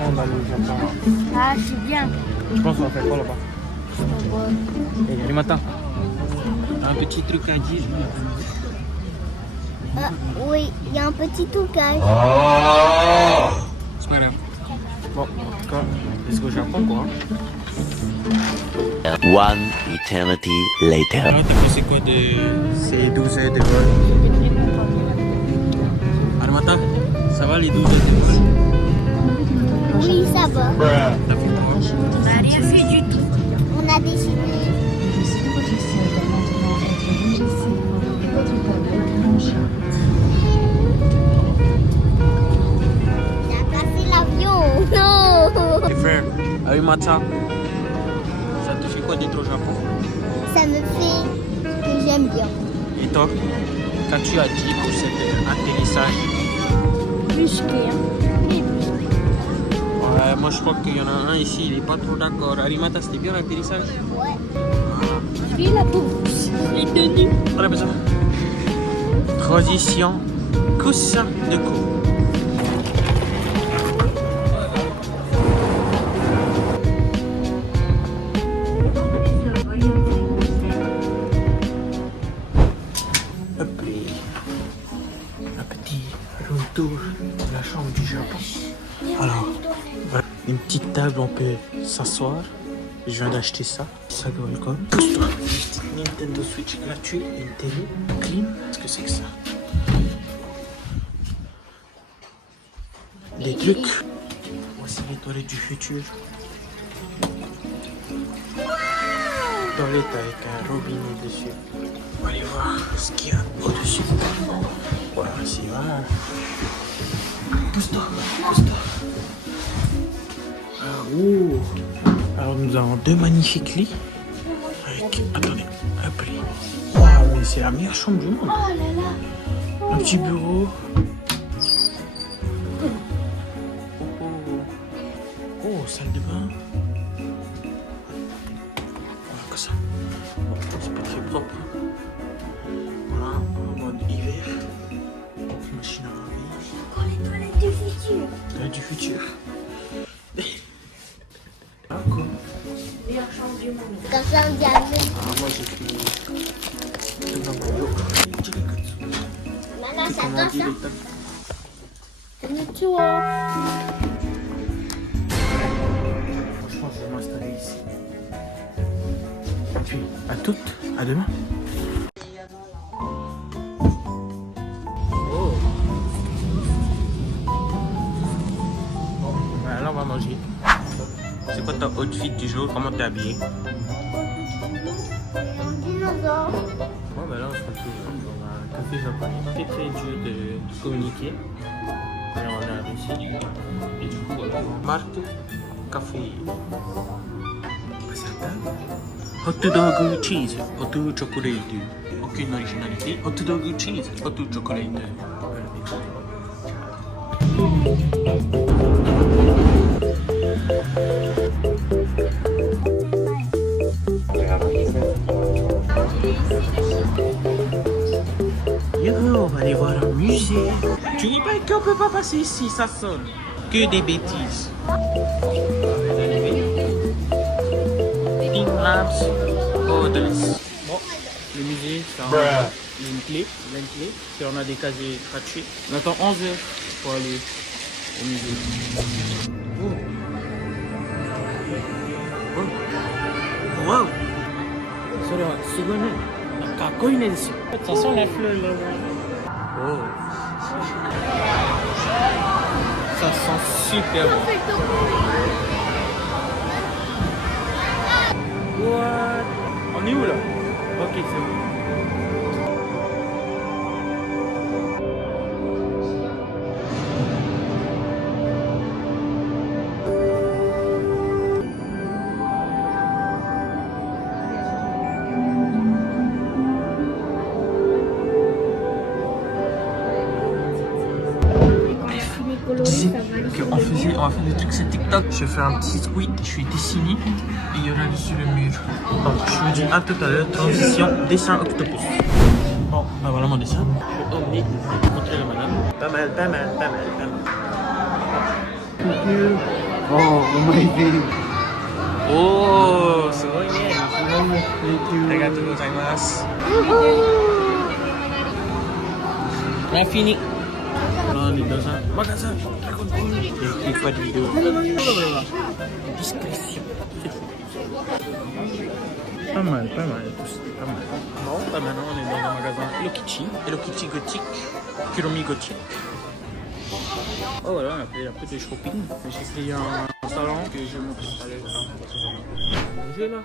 on va aller au Japon. Ah, c'est bien. Je pense qu'on va faire quoi là-bas? Et le matin. Un petit truc à dire. Oui, il y a un petit toucage. C'est pas grave. Bon, en tout cas, let's go au Japon quoi. One eternity later. Ah, t'as fait c'est quoi de. C'est 12 heures de vol. Armata, ça va les 12 heures de vol? Oui, ça va. T'as fait quoi? On n'a rien fait du tout. On a décidé. Il a cassé l'avion. Non. Et frère, Armata, ça te fait quoi d'être au Japon? Ça me fait que j'aime bien. Et toi, qu'as-tu à dire pour cet atterrissage? Brusqué, hein. Ouais, moi je crois qu'il y en a un ici, il est pas trop d'accord. Arimata, c'était bien l'atterrissage? Ouais. Lui, la bourse. Les tenues. On a besoin. Position, coussin de cou. Hop, un petit retour de la chambre du Japon. Alors, voilà, une petite table, on peut s'asseoir. Je viens d'acheter ça. Ça doit quoi? Pousse-toi. Nintendo Switch gratuit, une télé, clean. Qu'est-ce que c'est que ça? Des trucs. Voici les toilettes du futur. Toilette avec un robinet dessus. On va aller voir ce qu'il y a au-dessus. Voilà, c'est vraiment. Pousse-toi, pousse-toi. Alors nous avons deux magnifiques lits. Avec, attendez, un prix. Waouh, mais c'est la meilleure chambre du monde. Oh là là. Un petit bureau. Oh, salle de bain. Voilà que ça. Bon, c'est pas très propre. Voilà, en mode hiver. Machine à laver. Oh, les toilettes du futur. Toilette du futur. Ah, quoi? Meilleure chambre du monde. Comme ça, on dit à nous. Ah, moi j'ai fait tout dans mon dos. Maman, c'est à Comment toi, on dit ça? les tables? Konnichiwa. Franchement, je vais m'installer ici. Et puis, à toutes, à demain. Oh. Bon, ben là, on va manger. C'est quoi ton outfit du jour? Comment t'es habillé? Un dinosaure. Bon, ben là, on se retrouve dans un café japonais. C'est très dur de communiquer. Alors, on a réussi. Et du coup, marque café. Passer à table. Hot dog cheese, hot chocolate. Aucune originalité. Hot dog cheese, hot chocolate. Yo, on va aller voir un musée. Tu dis pas qu'on peut pas passer ici, ça sonne. Que des bêtises. Pink Labs Orders. Bon, le musée, c'est il y a une clé, et on a des casiers gratuits. On attend 11 heures pour aller au musée. Oh. Oh. Wow. それはすごいね。かっこいいねですよ。Ça sent la fleur là. Oh. Ça sent super bon. What? On est où là? Ok, c'est bon. On va faire des trucs sur TikTok. Je vais faire un petit squid, je suis dessiné et il y aura dessus le mur. Donc je vous dis à tout à l'heure, transition, dessin octopus. Bon, ben voilà mon dessin. Je vais emmener et montrer à madame. Pas mal, pas mal, pas mal, pas mal. Coucou. Oh, amazing. Oh, すごいね。ありがとうございます。On a fini. On est dans un magasin. Il n'y a pas de vidéo. Discrétion. Pas mal, pas mal. Pas mal. Bon, bah maintenant on est dans un magasin Hello Kitty. Hello Kitty gothique. Kuromi gothique. Oh voilà, on a fait un peu de shopping. J'ai pris un salon que je montre. Allez, bougez là.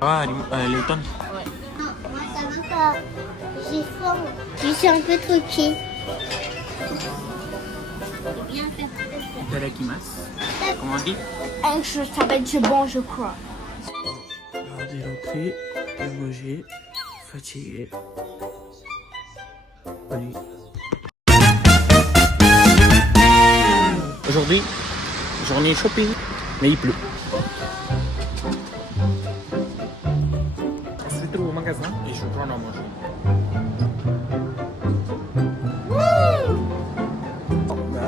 Ah, Layton. Ouais. Moi ça va pas. J'ai faim. Je suis un peu truquée. Bien fait. Itadakimasu. Comment on dit? Ça va être bon, je crois. Regardez l'entrée, le Roger, fatigué. Allez. Aujourd'hui, journée shopping, mais il pleut. On se retrouve au magasin et je vais prendre à manger.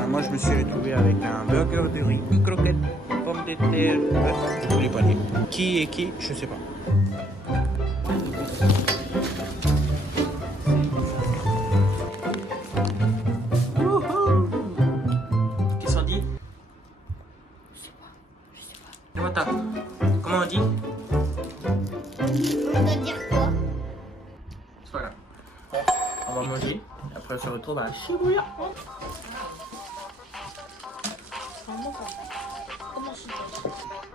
Moi je me suis retrouvé avec un burger de riz, une croquette, une pomme de terre, je voulais pas dire. Qui est qui, je sais pas. Qu'est-ce qu'on dit? Je sais pas. Comment on dit? On doit dire quoi? C'est pas grave. On va manger, et après on se retrouve à Shibuya.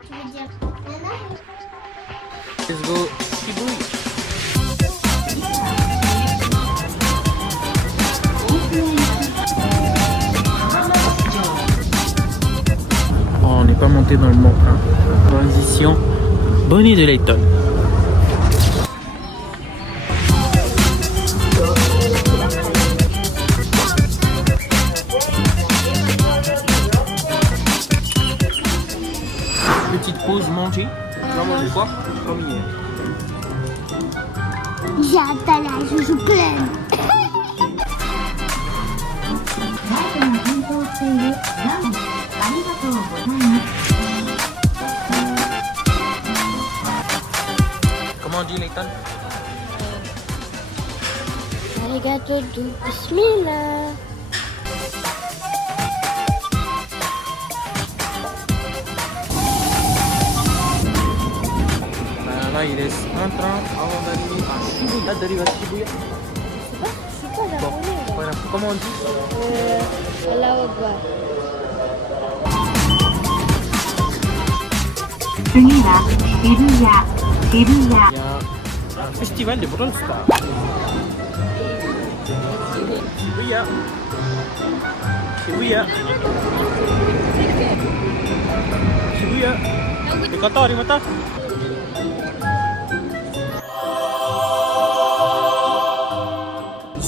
Tu veux dire nana? Let's go Shibuya. Oh, on n'est pas monté dans le mont. Transition. Bonnet de Layton. Petite pause manger. Tu vas manger quoi? Comme hier. J'ai un talage, je suis pleine. Comment on dit Layton? Arigato do bismillah. Là il reste un train avant d'arriver à Shibuya. D'arriver à Shibuya. Je suis pas japonais. Voilà. Comment on dit? Allahu Akbar. 次は渋谷。 Il y a un festival de Brawl Stars. Shibuya. Shibuya. Shibuya. Arigato, arigato.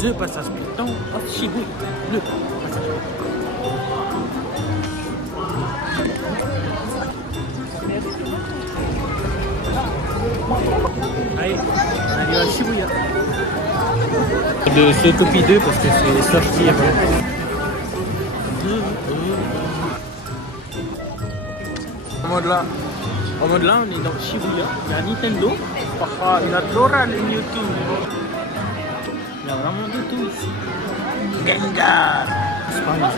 Le passage piéton of Shibuya. Le passage Allez, on arrive à Shibuya. De Zootopie 2 parce que c'est sorti avant. En mode là, on est dans Shibuya. Il y a Nintendo. Parfois, il adore les YouTube. Il y a vraiment de tout ici. Gengar. C'est pas mal,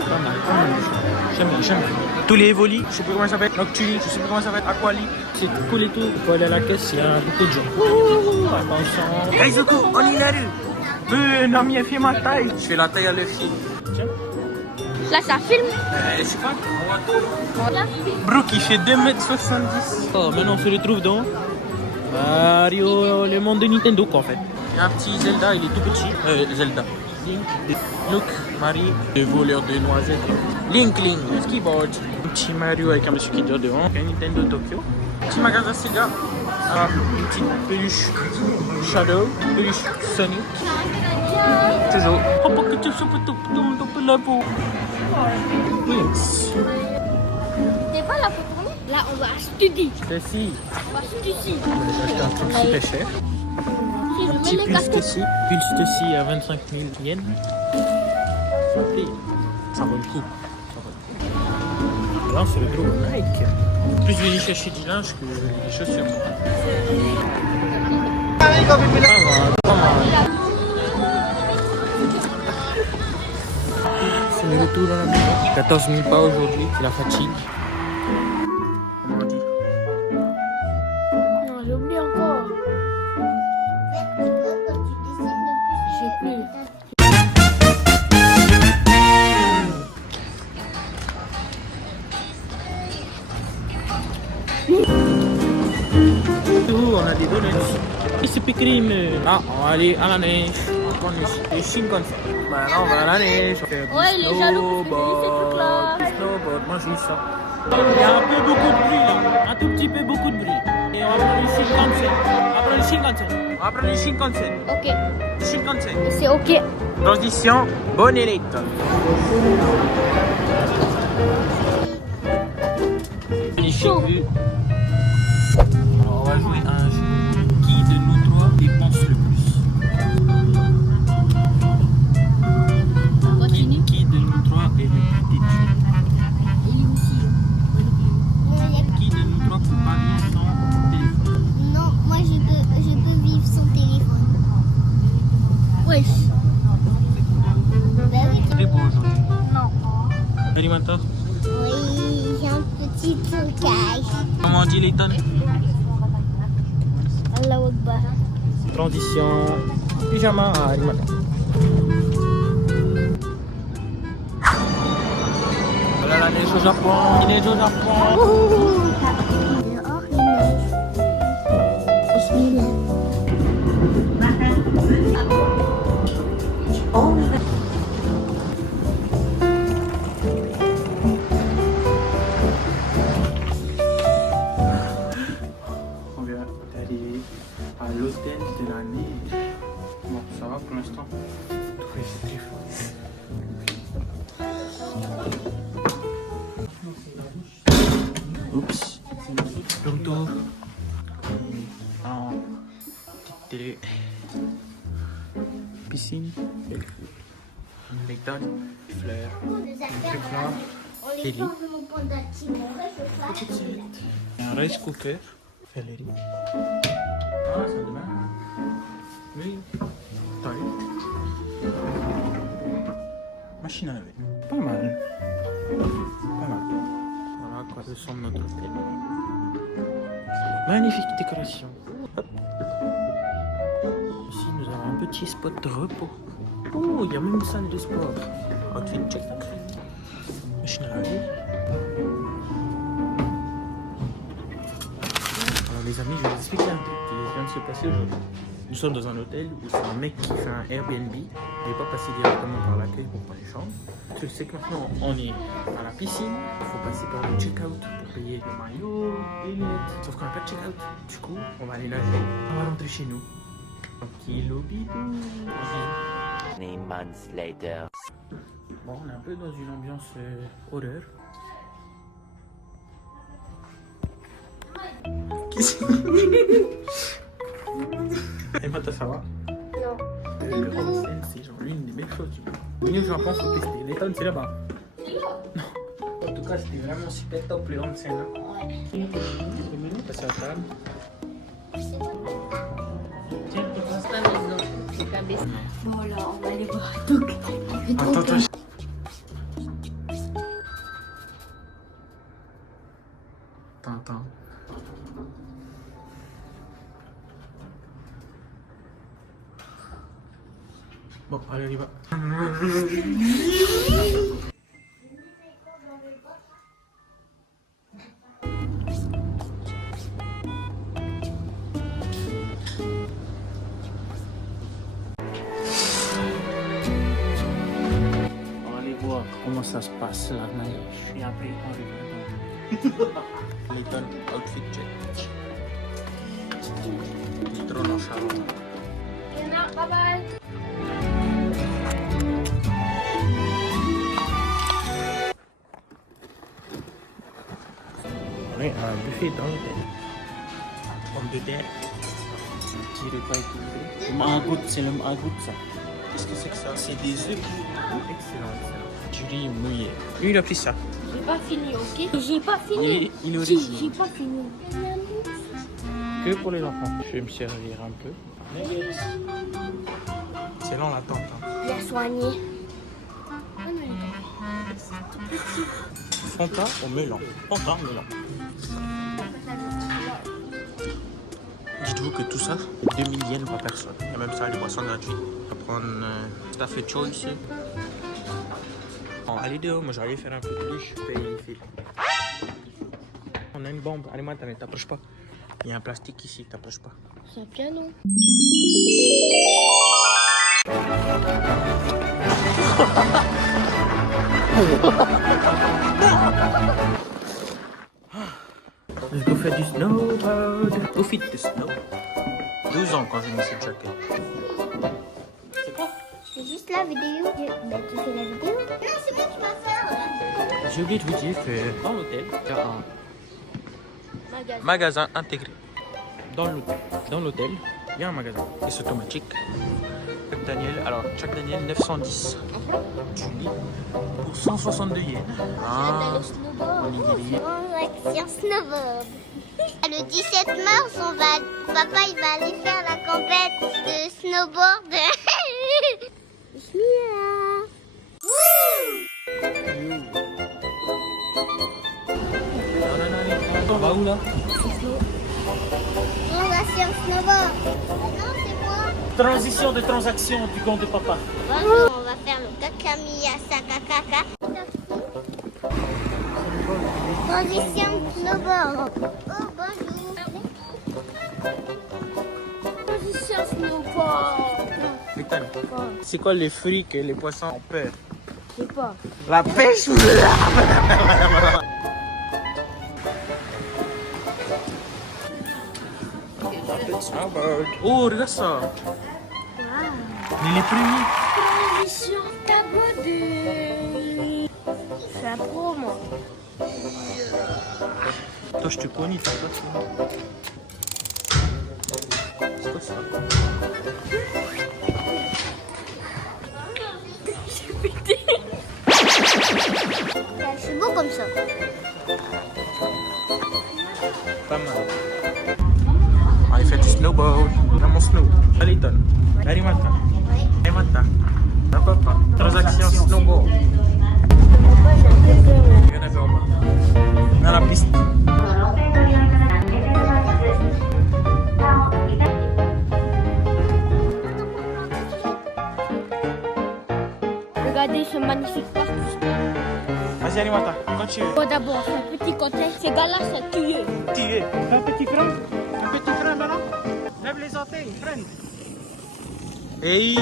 J'aime. Tous les Evoli, je sais pas comment ça s'appelle. Noctuli, je sais pas comment ça s'appelle. Aquali. C'est cool et tout. Pour aller à la caisse, il y a beaucoup de gens. Attention. Kaizoku, Oninaru. Nami a fait ma taille. Je fais la taille à l'EFI. Tiens. Là, ça filme. Je sais pas. Brooke, il fait 2m70. Oh, maintenant on se retrouve dans Mario, le monde de Nintendo quoi en fait. Il y a un petit Zelda, il est tout petit. Zelda. Link, Luke, Marie, le voleur de noisettes. Link, le skiboard. Un petit Mario avec un monsieur qui dort devant. Un Nintendo Tokyo. Petit magasin Sega. Une petite peluche Shadow. Peluche Sonic. Toujours. Oh, pas que tu sois pas la peau. Yes. T'es pas là pour tourner? Là, on va à Studi. Celle-ci. On va à Studi. J'ai acheté un truc super cher. Si je petit Pulse-ci à 25 000 yens. Ça vaut le coup. Là, c'est le gros Nike. Plus je vais chercher du linge que des chaussures. Pas mal. C'est le retour dans la maison. 14 000 pas aujourd'hui, c'est la fatigue. Comment on dit? Non, j'ai oublié encore. J'ai plus. On a des donuts. Et c'est pécrim. Là, on va aller à la neige. On va prendre les Shinkansen. Maintenant, on va à la neige. On fait Ouais, il est jaloux parce que j'ai ces trucs-là. Du snowboard. Moi, je lis ça. Il y a un peu beaucoup de bruit là. Un tout petit peu beaucoup de bruit. Et on va prendre les Shinkansen. On va prendre les Shinkansen. Ok. Shinkansen. C'est ok. Transition, bonne élite. Chaud. Alors, on va jouer à un jeu. Qui de nous trois dépense le plus? Continue. Qui de nous trois est le plus têtu? Il est aussi. Qui de nous trois peut pas vivre sans téléphone? Non, moi je peux vivre sans téléphone. Wesh. Bah oui. Très beau aujourd'hui. Non. Alimentaire. Oui, j'ai un petit trucage. Comment on dit Layton? Allahu Akbar. Transition. Pyjama à alimentaire. Voilà la neige au Japon. Il neige au Japon. Dehors, il neige. Bismillah. On vient d'aller à l'hôtel de la neige. Bon, ça va pour l'instant. Très fort. Oups. Retour. En petite télé. Piscine. Layton. Fleurs. On les Ellie. change mon panda Timon. Un rice cooker. Valérie. Ah, ça demain. Oui. Taille. Machine à laver. Pas mal. Pas mal. Voilà à quoi ressemble notre hôtel. Magnifique décoration. Hop. Ici, nous avons un petit spot de repos. Oh, il y a même une salle de sport. Outfit check. Machine à laver. Alors les amis, je vais vous expliquer un truc qui vient de se passer aujourd'hui. Nous sommes dans un hôtel où c'est un mec qui fait un Airbnb. Il n'est pas passé directement par l'accueil pour prendre les chambres. Le truc c'est que maintenant on est à la piscine. Il faut passer par le check-out pour payer le maillot, les lunettes. Sauf qu'on n'a pas de check-out. Du coup, on va aller nager. On va rentrer chez nous. Tranquille, bidou. Many months later. Bon, on est un peu dans une ambiance horreur. Et maintenant ça va? Non. Le onsen, c'est genre l'une des meilleures choses du monde. Venez au Japon, faut tester. Layton, c'est là-bas. Non. En tout cas, c'était vraiment super top le onsen. Hein. Ouais. Passer à table. Tiens, C'est pas maison. C'est pas maison. Voilà, on va aller voir. attends. Attends. Bon, allez, on y va. On va aller voir comment ça se passe la neige. Et après, on revient. Layton, outfit check. Trop nonchalant. Bye bye. On est à un buffet dans l'hôtel. Pomme de terre. Tirez pas équilibré. Magout, c'est le magout ça. Qu'est-ce que c'est que ça? C'est des œufs. Excellent, excellent. Julie est mouillée. Lui, il a pris ça. J'ai pas fini, ok? J'ai pas fini. Il est Si, original. j'ai pas fini. Que pour les enfants. Je vais me servir un peu. C'est long l'attente. Hein. Il a soigné. Fanta au melon. Fanta au melon. Dites-vous que tout ça, 2000 yens par personne. Et même ça, les boissons gratuites. On va prendre Staff et Chow ici. Bon, allez dehors, moi j'allais faire un peu de liche, paye les fils. On a une bombe. Allez, moi, t'approches pas. Il y a un plastique ici, t'approches pas. C'est un piano. Let's go faire du snowboard. Go fit the snow. 12 ans quand j'ai mis cette jaquette. C'est quoi? C'est juste la vidéo. Bah, tu fais la vidéo? Non, c'est moi qui va faire. J'ai oublié de vous dire que dans l'hôtel, il y a un Magasin. magasin intégré. Dans l'hôtel, il y a un magasin. Et c'est automatique. Chuck Daniel, alors Chuck Daniel 910. Tu lis pour 162 yens. Ah, Le snowboard. onigiri. Action snowboard. Le 17 mars, papa il va aller faire la compète de snowboard. Bismillah. On va où là? Transaction snowboard. Non, c'est moi. Transition de transaction du compte de papa. Bonjour, on va faire le kakamiya sakakaka. Transition snowboard. Oh, bonjour. Transition snowboard. Ethan, c'est quoi les fruits que les poissons ont peur? Je sais pas. La pêche ou snowboard. Oh, regarde ça. Il est premiers. Transition snowboard. Je suis un pro, moi. Toi, je te connais, t'as pas ça. C'est quoi ça? Je suis beau comme ça. Pas mal. Ah, il fait du snowboard. Dans mon snow. Allez, Ethan. Allez, maintenant. Allez, maintenant. D'accord pas. Transaction snowboard. Il y en avait en bas. Dans la piste. Regardez ce magnifique parc. Vas-y, allez, maintenant. Continue. Bon, d'abord, c'est un petit côté. Ces gars-là, c'est tué. Tirer. Un petit frein. Un petit frein maintenant. Lève les orteils. Freine. Et...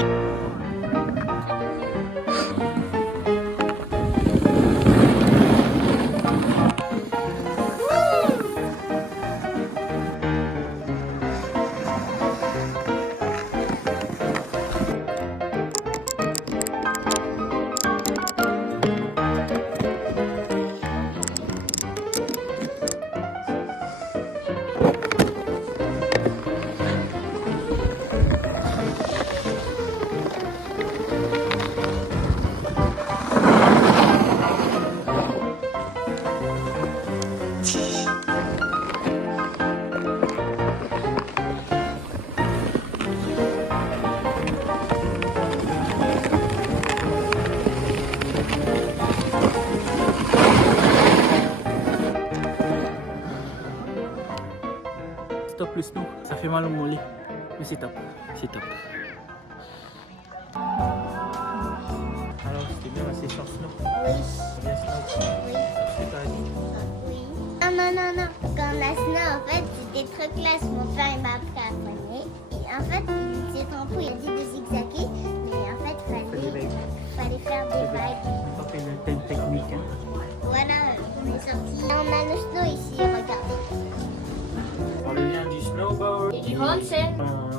Stop le snow, ça fait mal au mollet. Mais c'est top, c'est top. Alors, c'était bien la session snow. Oui. Bien snow. Oui. C'est pas dit. Oui. Non, non, non, non. Quand on a snow, en fait, c'était trop classe. Mon père, il m'a appris à poigner. Et en fait, c'est trop il a dit de zigzaguer. Mais en fait, fallait faire des vagues. Ça fait une telle technique. Hein. Voilà, on est sorti. On a le snow ici, regardez. On revient du snowboard. Et du onsen.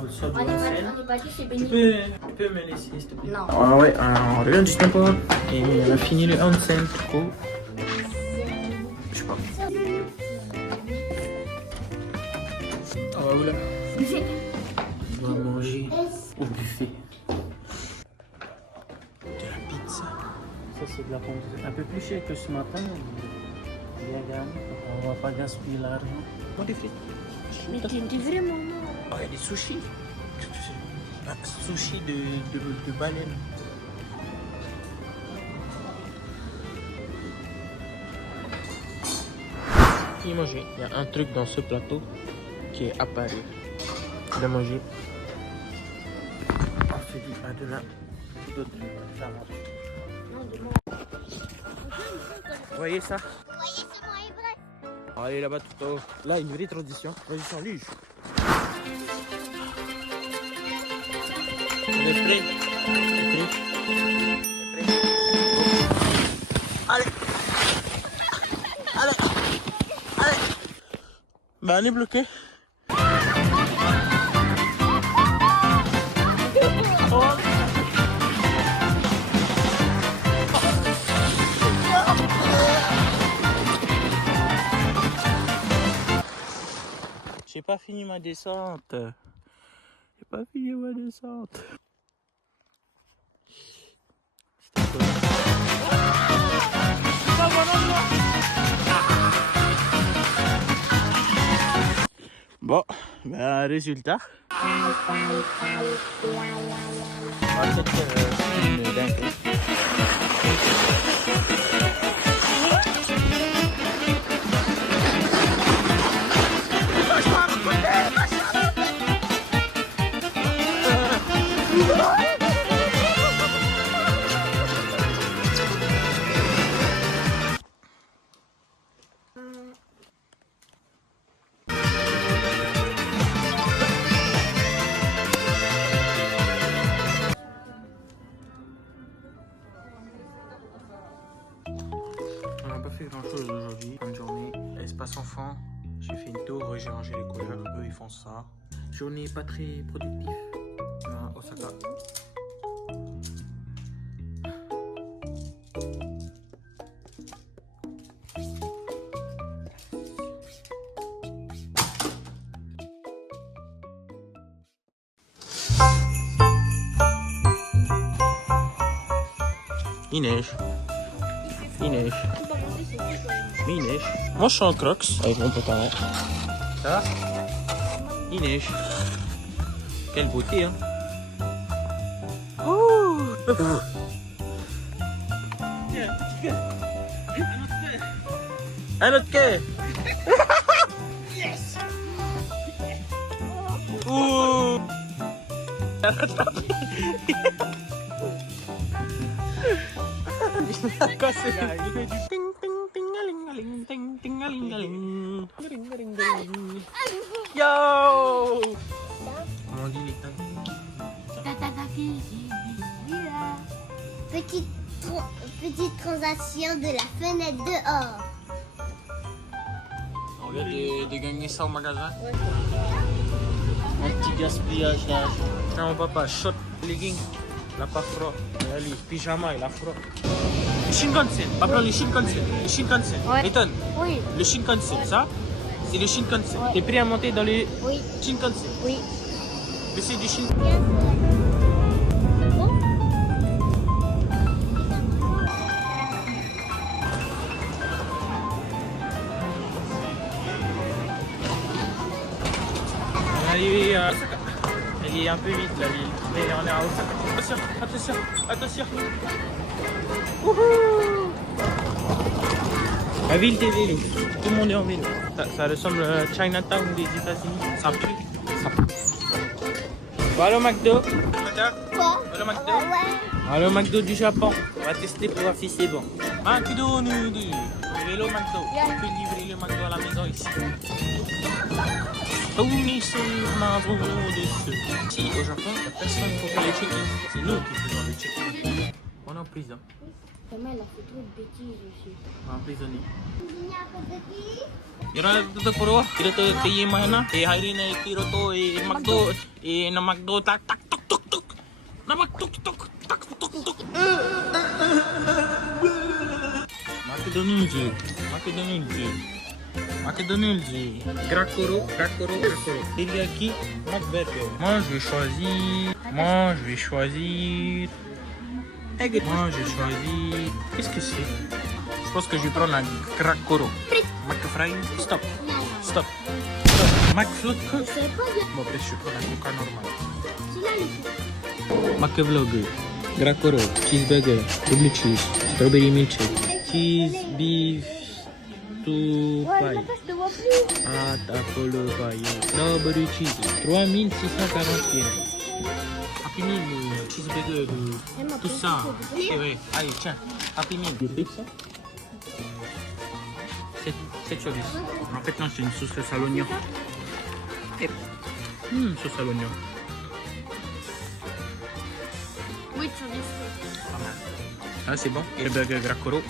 Sur du On onsen. n'est pas dit, c'est Tu béni. peux me laisser, s'il te plaît? Non. Ah ouais, on revient du snowboard. Et on a fini le onsen. Du coup, je sais pas. On va où là? de la pomme de terre. Un peu plus cher que ce matin. Bien gagné. On va pas gaspiller l'argent. Oh, des frites. Mais t'es vraiment non. Oh, il y a des sushis. Sushi de baleine. Fini manger. Il y a un truc dans ce plateau qui est apparu. De manger. On s'est dit à demain. D'autres, ça marche. Vous voyez ça? Vous voyez ce mot hébreu? Allez là-bas tout haut. Là, une vraie tradition. Tradition luge. On est prêt? Allez! Allez! Allez! Ben, on est bloqué. J'ai pas fini ma descente. J'ai pas fini ma descente. Bon, ben résultat. On va peut-être une dinguerie. On n'a pas fait grand chose aujourd'hui, fin de journée. Espace enfant, j'ai fait une tour, j'ai rangé les couleurs, eux ils font ça. Journée pas très productive à Osaka. Il neige. Il neige. Mais il neige. Moi je suis en crocs avec mon pantalon. Ça va? Il neige. Quelle beauté hein. Oh. Un autre quai. Yes. Ouh. Il a cassé. Ting ting ting ting ting ting ting. Yo. Comment on dit les Petite transaction de la fenêtre dehors. On vient de gagner ça au magasin. Un petit gaspillage d'argent. Tiens mon papa, shot, legging. Il n'a pas froid. Les pyjamas, il a froid. Le Shinkansen, appelons le Shinkansen. Le Shinkansen. Ouais. Ethan, Oui. le Shinkansen, ça, c'est le Shinkansen. Ouais. T'es prêt à monter dans le Oui. Shinkansen? Oui. Mais c'est du Shinkansen. Elle est un peu vite la ville, mais on est à Osaka. Attention, attention, attention. Wouhou. La ville des vélos, tout le monde est en vélo. Ça ressemble à Chinatown des États-Unis. Ça pue, ça pue. Bon, allô McDo. Quoi? Allô McDo. Ouais. Allô McDo du Japon. On va tester pour voir si c'est bon. McDo noodle. Vélo McDo. On peut livrer le McDo à la maison ici. Fournisseur marron dessus. Ici au Japon, il n'y a personne pour faire les check-in. C'est nous qui faisons les check-in. On est en prison. Maman, elle a fait trop de bêtises aussi. On est emprisonné. Il Hiroto puro, Hiroto Teyimana, et Hairina Hiroto et McDo, et na McDo tak tak tok tok tok. Na McDo tok tak tok tok. McDonald's, McDonald's. McDonald's, Grakoro, Grakoro, Grakoro. Teriyaki, McBurger. Moi je vais choisir. Moi, j'ai choisi... Qu'est-ce que c'est? Je pense que je vais prendre un Gracoro. McFry. Stop. Stop. McFlot. Bon, après, je vais prendre un Coca normal. McVlog. Gracoro. Cheeseburger. Double cheese. Strawberry milkshake. Cheese, beef, tout paille. Ah, Apollo paille. Strawberry cheese. 3641. Happy Meal, cheeseburger, tout ça. C'est vrai. Allez, tiens. Happy Meal. 7 sur 10. En fait, non, c'est une sauce à l'oignon. Sauce à l'oignon. 8 sur 10. Pas mal. Ah, c'est bon. Et le burger Gracoro.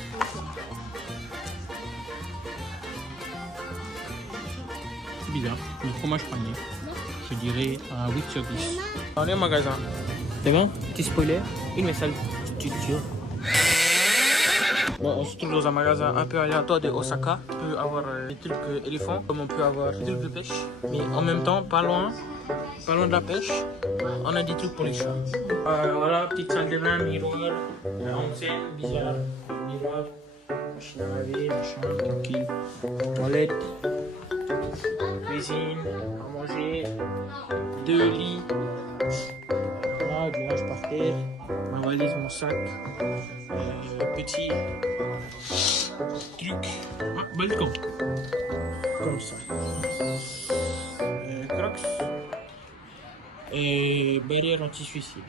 C'est bizarre. Le fromage panier. Je dirais 8 sur 10. On est au magasin. C'est bon? Petit spoiler. Une message structure. Bon, on se trouve dans un magasin un peu aléatoire de Osaka. On peut avoir des trucs éléphants, comme on peut avoir des trucs de pêche. Mais en même temps, pas loin de la pêche, on a des trucs pour les chats. Voilà, petite salle de bain, miroir, onsen, bizarre, miroir, machine à laver, machin, tranquille, toilette, cuisine, à manger, 2 lits, voilà, du linge par terre, ma valise, mon sac, petit truc, balcon, comme ça, crocs et barrière anti-suicide.